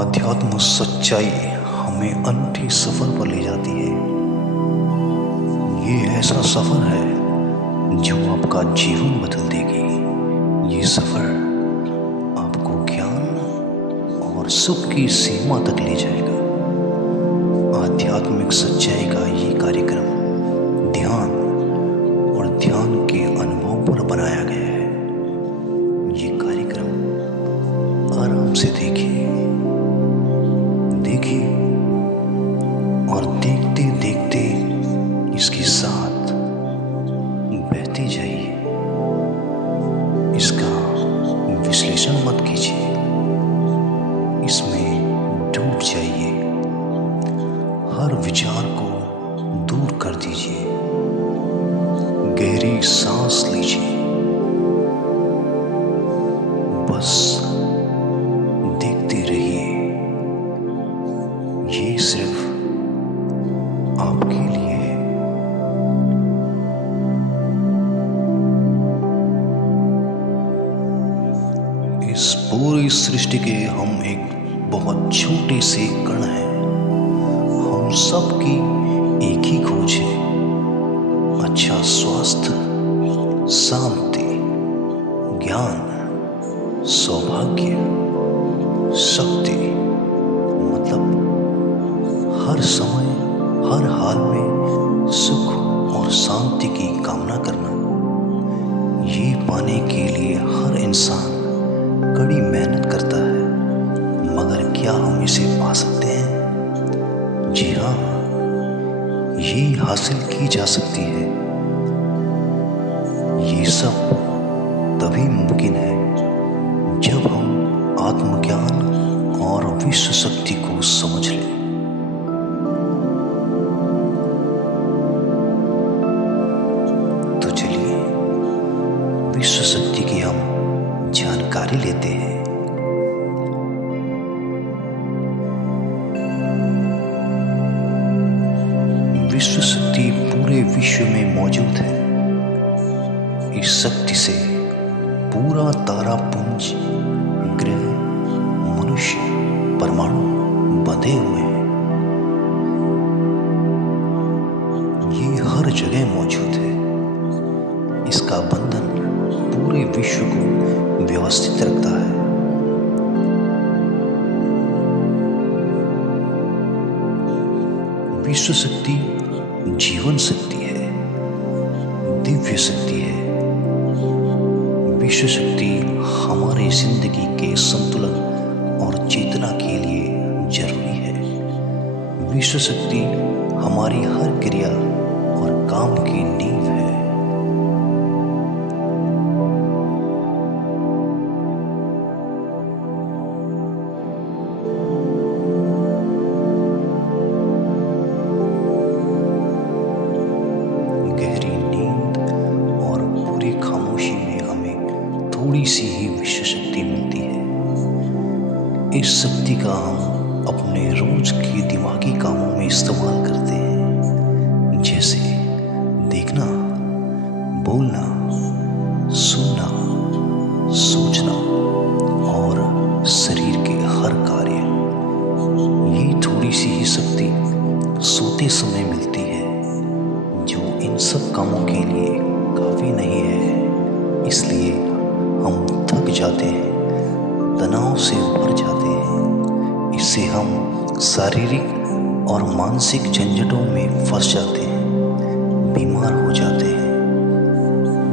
आध्यात्म सच्चाई हमें अनूठे सफर पर ले जाती है। ये ऐसा सफर है जो आपका जीवन बदल देगी। ये सफर आपको ज्ञान और सुख की सीमा तक ले जाएगा। आध्यात्मिक सच्चाई का ये कार्यक्रम ध्यान और ध्यान के अनुभव पर बनाया गया है। ये कार्यक्रम आराम से देखिए और देखते देखते इसके साथ बहते जाइए। इसका विश्लेषण मत कीजिए, इसमें डूब जाइए। हर विचार को दूर कर दीजिए। गहरी सांस लीजिए। बस देखते रहिए। ये सिर्फ आपके लिए है। इस पूरी सृष्टि के हम एक बहुत छोटे से कण हैं। हम सबकी एक ही खोज है, अच्छा स्वास्थ्य, शांति, ज्ञान, सौभाग्य, शक्ति। मतलब हर समय हर हाल में सुख और शांति की कामना करना। ये पाने के लिए हर इंसान कड़ी मेहनत करता है, मगर क्या हम इसे पा सकते हैं? जी हाँ, ये हासिल की जा सकती है। ये सब तभी मुमकिन है जब हम आत्मज्ञान और विश्व शक्ति को समझ लें। तो चलिए विश्व शक्ति की हम जानकारी लेते हैं। विश्व शक्ति पूरे विश्व में मौजूद है। इस शक्ति से पूरा तारापुंज, ग्रह, मनुष्य, परमाणु बंधे हुए हैं। ये हर जगह मौजूद है। इसका बंधन पूरे विश्व को व्यवस्थित रखता है। विश्व शक्ति जीवन शक्ति है, दिव्य शक्ति है। विश्व शक्ति हमारे जिंदगी के संतुलन और चेतना के लिए जरूरी है। विश्व शक्ति हमारी हर क्रिया और काम की नींव है। गहरी नींद और पूरी खामोशी में हमें थोड़ी सी ही विश्व शक्ति मिलती है। इस शक्ति का हम अपने रोज के दिमागी कामों में इस्तेमाल करते हैं, जैसे देखना, बोलना, सुनना, सोचना और शरीर के हर कार्य। ये थोड़ी सी ही शक्ति सोते समय मिलती है, जो इन सब कामों के लिए काफी नहीं है। इसलिए हम थक जाते हैं, तनाव से भर जाते हैं। इससे हम शारीरिक और मानसिक झंझटों में फंस जाते हैं, बीमार हो जाते हैं।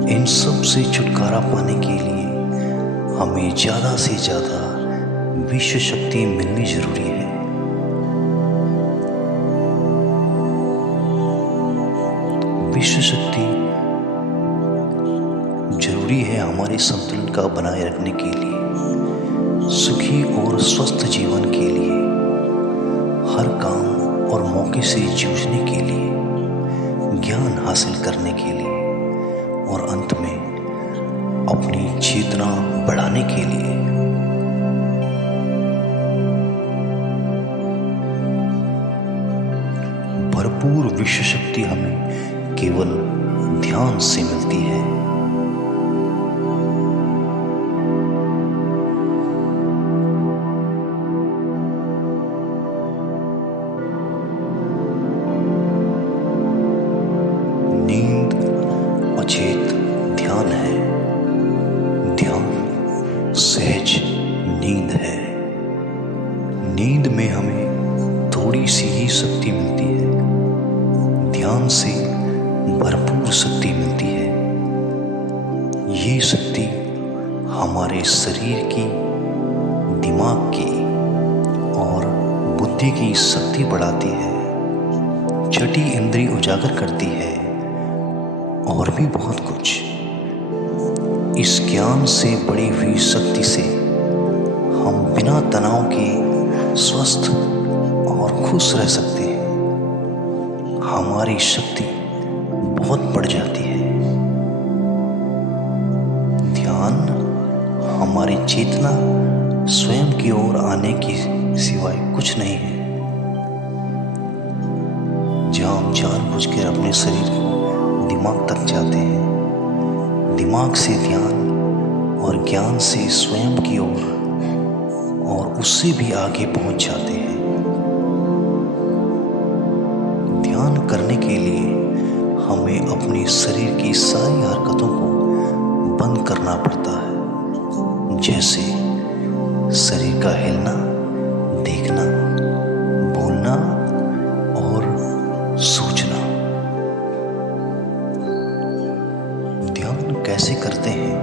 इन सब से छुटकारा पाने के लिए हमें ज़्यादा से ज़्यादा विश्व शक्ति मिलनी जरूरी है। विश्व शक्ति जरूरी है हमारे संतुलन का बनाए रखने के लिए, सुखी और स्वस्थ जीवन के लिए, हर काम और मौके से जूझने के लिए, ज्ञान हासिल करने के लिए और अंत में अपनी चेतना बढ़ाने के लिए। भरपूर विश्व शक्ति हमें केवल ध्यान से मिलती है। सहज नींद है। नींद में हमें थोड़ी सी ही शक्ति मिलती है, ध्यान से भरपूर शक्ति मिलती है। ये शक्ति हमारे शरीर की, दिमाग की और बुद्धि की शक्ति बढ़ाती है, छठी इंद्रिय उजागर करती है और भी बहुत कुछ। इस ज्ञान से बड़ी हुई शक्ति से हम बिना तनाव के स्वस्थ और खुश रह सकते हैं। हमारी शक्ति बहुत बढ़ जाती है। ध्यान हमारी चेतना स्वयं की ओर आने की सिवाय कुछ नहीं है। जहाँ हम जानबूझकर अपने शरीर को दिमाग तक जाते हैं, दिमाग से ध्यान और ज्ञान से स्वयं की ओर और उससे भी आगे पहुंच जाते हैं। ध्यान करने के लिए हमें अपने शरीर की सारी हरकतों को बंद करना पड़ता है, जैसे शरीर का हिलना, देखना, बोलना और सोचना। ध्यान कैसे करते हैं,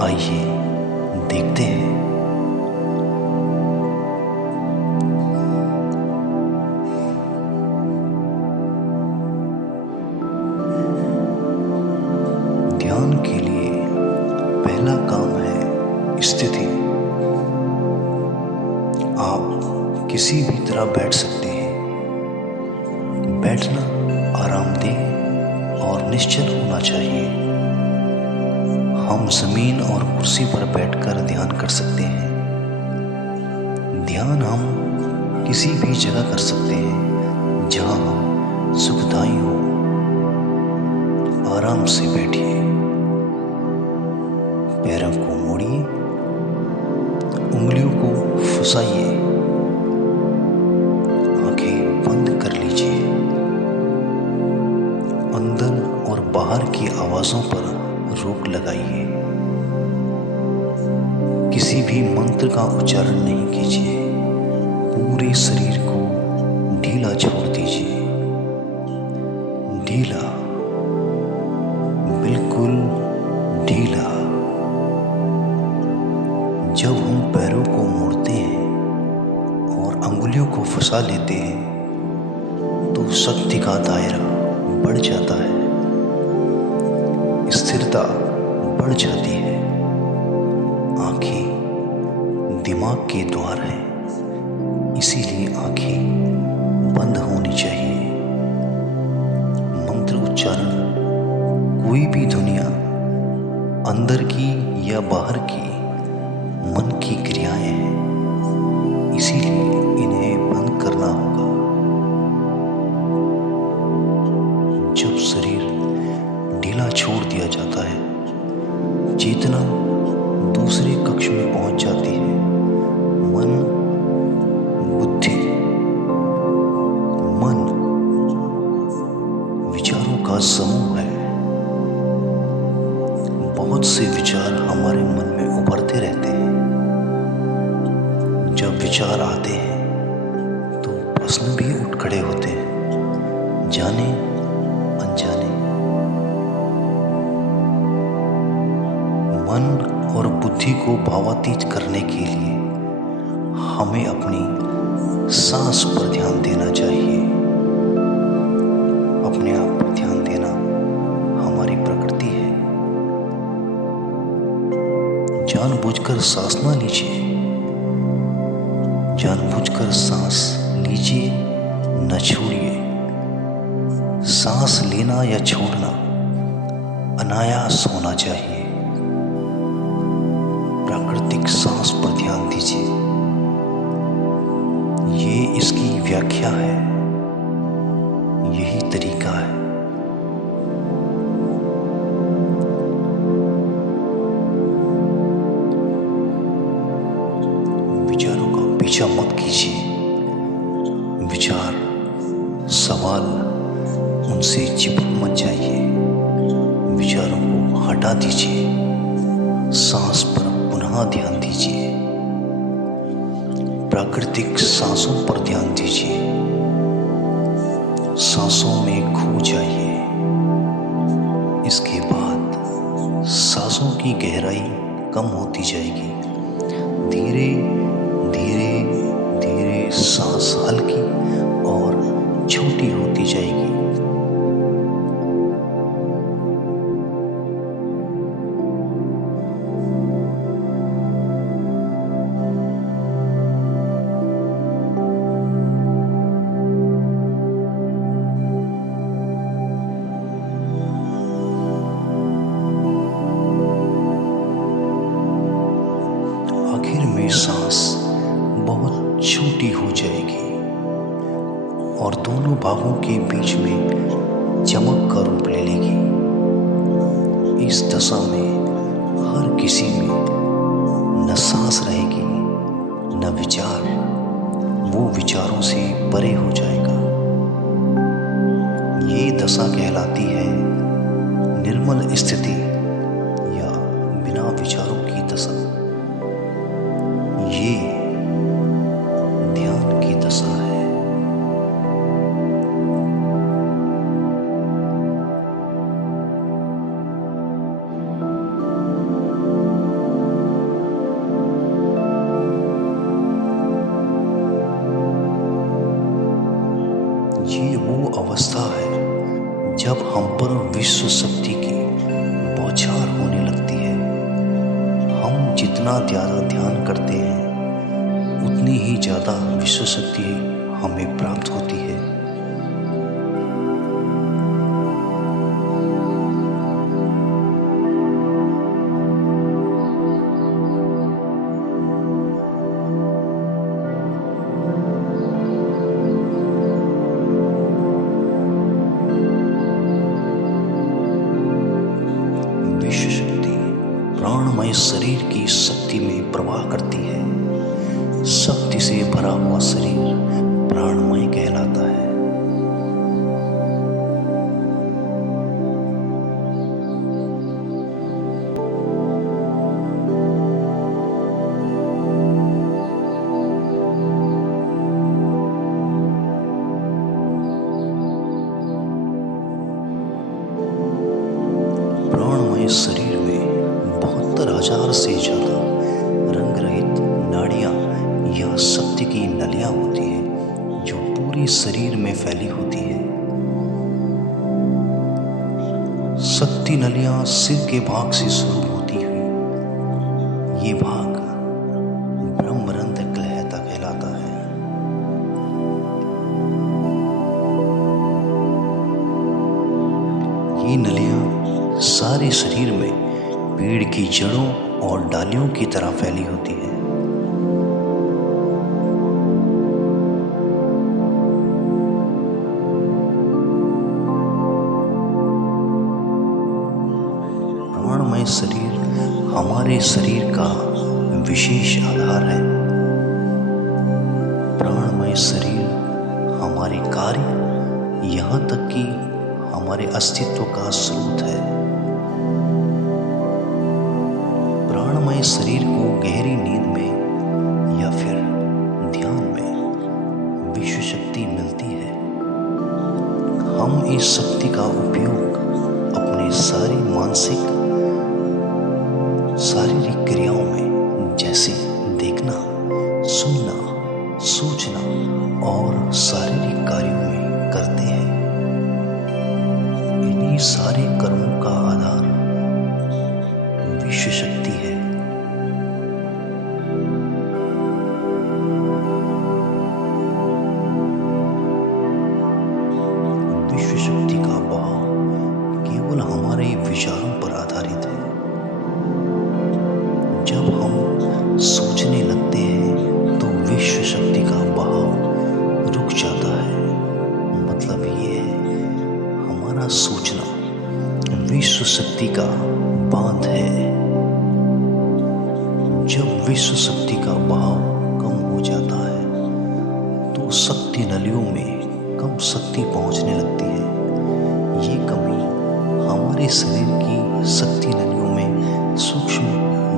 आइए देखते हैं। ध्यान के लिए पहला काम है स्थिति। आप किसी भी तरह बैठ सकते हैं। बैठना आरामदेह और निश्चल होना चाहिए। हम जमीन और कुर्सी पर बैठकर ध्यान कर सकते हैं। ध्यान हम किसी भी जगह कर सकते हैं जहां हम सुखदायी हो। आराम से बैठिए, पैरों को मोड़िए, उंगलियों को फुसाइए, आंखें बंद कर लीजिए। अंदर और बाहर की आवाजों पर रोक लगाइए। किसी भी मंत्र का उच्चारण नहीं कीजिए। पूरे शरीर को ढीला छोड़ दीजिए। ढीला, बिल्कुल ढीला। जब हम पैरों को मोड़ते हैं और अंगुलियों को फंसा लेते हैं तो शक्ति का दायरा बढ़ जाता है, स्थिरता बढ़ जाती है। आंखें दिमाग के द्वार हैं, इसीलिए आंखें बंद होनी चाहिए। मंत्र उच्चारण, कोई भी दुनिया, अंदर की या बाहर की, मन की क्रियाएं हैं, इसीलिए इन्हें बंद करना होगा। जब शरीर ढीला छोड़ दिया जाता है, चेतना दूसरे कक्ष में पहुंच जाती है। मन, बुद्धि, मन विचारों का समूह है। बहुत से विचार हमारे मन में उभरते रहते हैं। जब विचार आते हैं तो प्रश्न भी उठ खड़े होते हैं, जाने अनजाने। मन और बुद्धि को भावातीत करने के लिए हमें अपनी सांस पर ध्यान देना चाहिए। अपने आप पर ध्यान देना हमारी प्रकृति है। जानबूझकर सांस ना लीजिए। जानबूझकर सांस लीजिए, न छोड़िए। सांस लेना या छोड़ना अनायास होना चाहिए। प्राकृतिक सांस पर ध्यान दीजिए। ये इसकी व्याख्या है, यही तरीका है। विचारों का पीछा मत कीजिए। विचार, सवाल, उनसे चिपक मत जाइए। विचारों को हटा दीजिए। सांस पर पुनः यहाँ ध्यान दीजिए। प्राकृतिक सांसों पर ध्यान दीजिए। सांसों में खो जाइए। इसके बाद सांसों की गहराई कम होती जाएगी। धीरे धीरे धीरे सांस हल्की और छोटी होती जाएगी। आखिर में सांस बहुत छोटी हो जाएगी और दोनों भागों के बीच में चमक का रूप ले लेगी। इस दशा में हर किसी में न सांस रहेगी न विचार, वो विचारों से परे हो जाएगा। ये दशा कहलाती है निर्मल स्थिति या बिना विचारों की दशा। ये ध्यान की दशा है। ये वो अवस्था है जब हम पर विश्व शक्ति की बौछार होने लगती है। हम जितना ज़्यादा ध्यान करते हैं उतनी ही ज़्यादा विश्व शक्ति हमें प्राप्त होती है। विश्व शक्ति प्राणमय शरीर की शक्ति में प्रवाह करती है। शक्ति से भरा हुआ शरीर प्राणमय कहलाता है। प्राणमय शरीर में 72,000 से ज्यादा रंग रहित नाड़ियां या शक्ति की नलियां होती है जो पूरे शरीर में फैली होती है। शक्ति नलियां सिर के भाग से शुरू होती हुई ये भाग ब्रह्मरंध्र कहलाता है। ये नलियां सारे शरीर में पेड़ की जड़ों और डालियों की तरह फैली होती है। प्राणमय शरीर हमारे शरीर का विशेष आधार है। प्राणमय शरीर हमारे कार्य, यहाँ तक कि हमारे अस्तित्व का स्रोत है। प्राणमय शरीर को गहरी नींद में या फिर ध्यान में विश्व शक्ति मिलती है। हम इस शक्ति का उपयोग अपने सारी मानसिक शारीरिक क्रियाओं में, जैसे देखना, सुनना, सोचना और शारीरिक कार्यों में करते हैं। इन्हीं सारे कर्मों का आधार विश्व शक्ति है। विश्व शक्ति का बहाव केवल हमारे विचारों पर आधारित है। जब हम सोचने लगते हैं तो विश्व शक्ति का बहाव रुक जाता है। मतलब ये है, हमारा सोचना विश्व शक्ति का बांध है। जब विश्व शक्ति का बहाव कम हो जाता है तो शक्ति नलियों में कम शक्ति पहुंचने लगती है। ये कमी हमारे शरीर की शक्ति नलियों में सूक्ष्म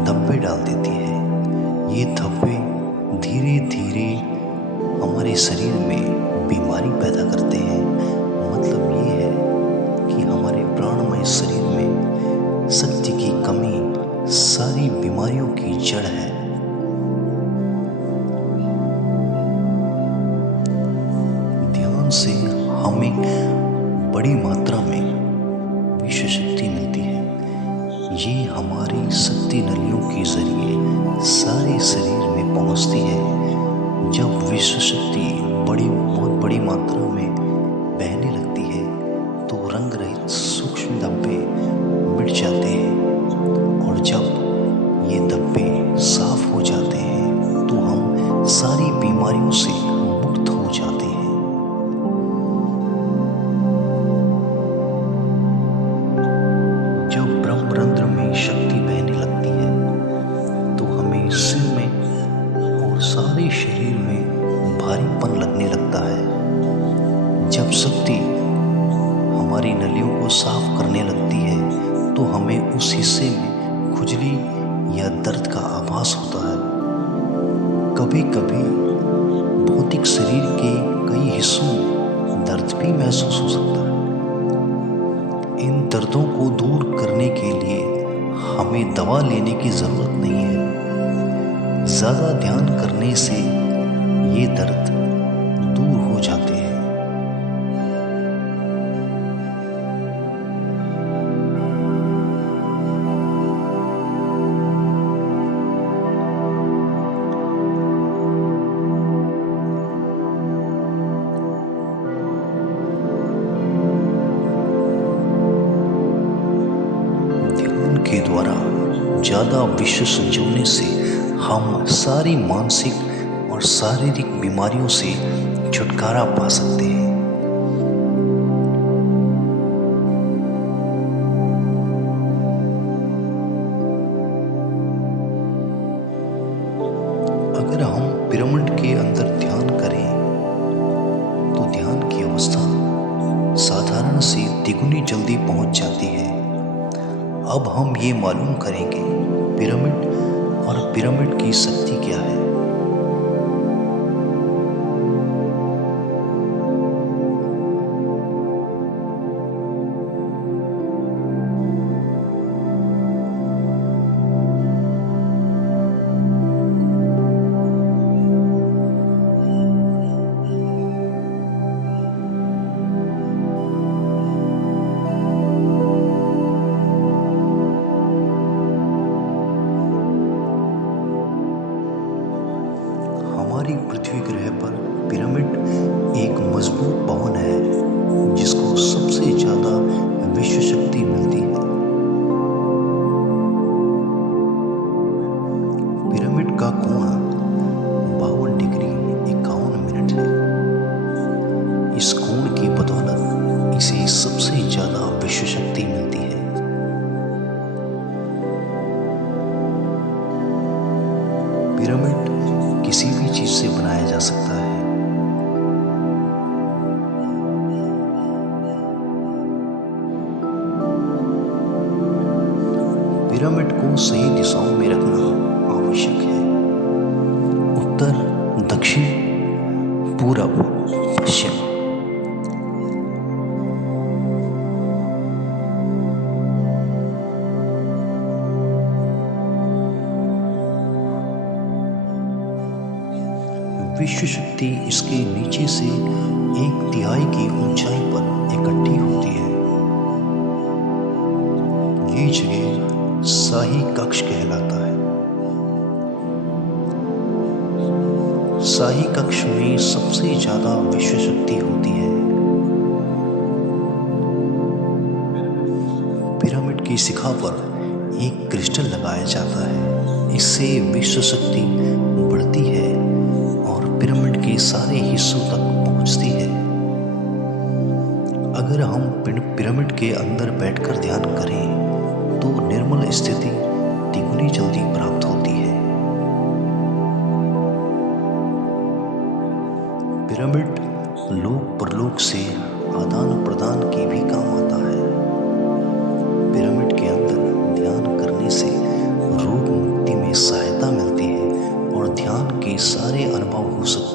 धब्बे डाल देती है। ये धब्बे धीरे धीरे हमारे शरीर में बीमारी पैदा करते हैं। मतलब ये है कि हमारे प्राणमय शरीर में शक्ति की कमी सारी बीमारियों की जड़ है। ध्यान से हमें बड़ी मात्रा में विश्व शक्ति मिलती है। ये हमारी शक्ति नलियों के जरिए सारे शरीर में पहुंचती है। जब विश्व शक्ति बहुत बड़ी मात्रा में बहने लगती है तो रंग रहित सूक्ष्म धब्बे मिट जाते हैं, और जब ये धब्बे साफ हो जाते हैं तो हम सारी बीमारियों से मुक्त हो जाते हैं। जब ब्रह्मरंध्र में शक्ति बहने लगती है तो हमें सिर में और सारे शरीर में भारीपन लगने लगता है। जब शक्ति हमारी नलियों को साफ करने लगती है तो हमें उस हिस्से में खुजली या दर्द का आभास होता है। कभी कभी भौतिक शरीर के कई हिस्सों में दर्द भी महसूस हो सकता है। इन दर्दों को दूर करने के लिए हमें दवा लेने की जरूरत नहीं है। ज्यादा ध्यान करने से ये दर्द दूर हो जाते हैं। ध्यान के द्वारा ज्यादा विश्व संजोने से हम सारी मानसिक और शारीरिक बीमारियों से छुटकारा पा सकते हैं। अगर हम पिरामिड के अंदर ध्यान करें तो ध्यान की अवस्था साधारण से तिगुनी जल्दी पहुंच जाती है। अब हम ये मालूम करेंगे पिरामिड और पिरामिड की शक्ति क्या है। हमारी पृथ्वी ग्रह पर पिरामिड एक मजबूत भवन है जिसको सबसे ज्यादा विश्व शक्ति मिलती है। पिरामिड का कोण 52 डिग्री 51 मिनट है। इस कोण की बदौलत इसे सबसे ज्यादा विश्व शक्ति मिलती है। पिरामिड किसी भी चीज से बनाया जा सकता है। पिरामिड को सही दिशाओं में रखना आवश्यक है। उत्तर, दक्षिण, पूरब, पश्चिम। विश्व शक्ति इसके नीचे से 1/3 की ऊंचाई पर इकट्ठी होती है। ये जगह शाही कक्ष कहलाता है। शाही कक्ष में सबसे ज्यादा विश्व शक्ति होती है। पिरामिड की शिखा पर एक क्रिस्टल लगाया जाता है। इससे विश्व शक्ति बढ़ती है और पिरामिड के सारे हिस्सों तक पहुंचती है। अगर हम पिरामिड के अंदर बैठकर ध्यान करें तो निर्मल स्थिति तिगुनी जल्दी प्राप्त होती है। पिरामिड लोक परलोक से आदान प्रदान के भी काम आता है। पिरामिड के अंदर ध्यान करने से रोग सहायता मिलती है और ध्यान के सारे अनुभव हो सकते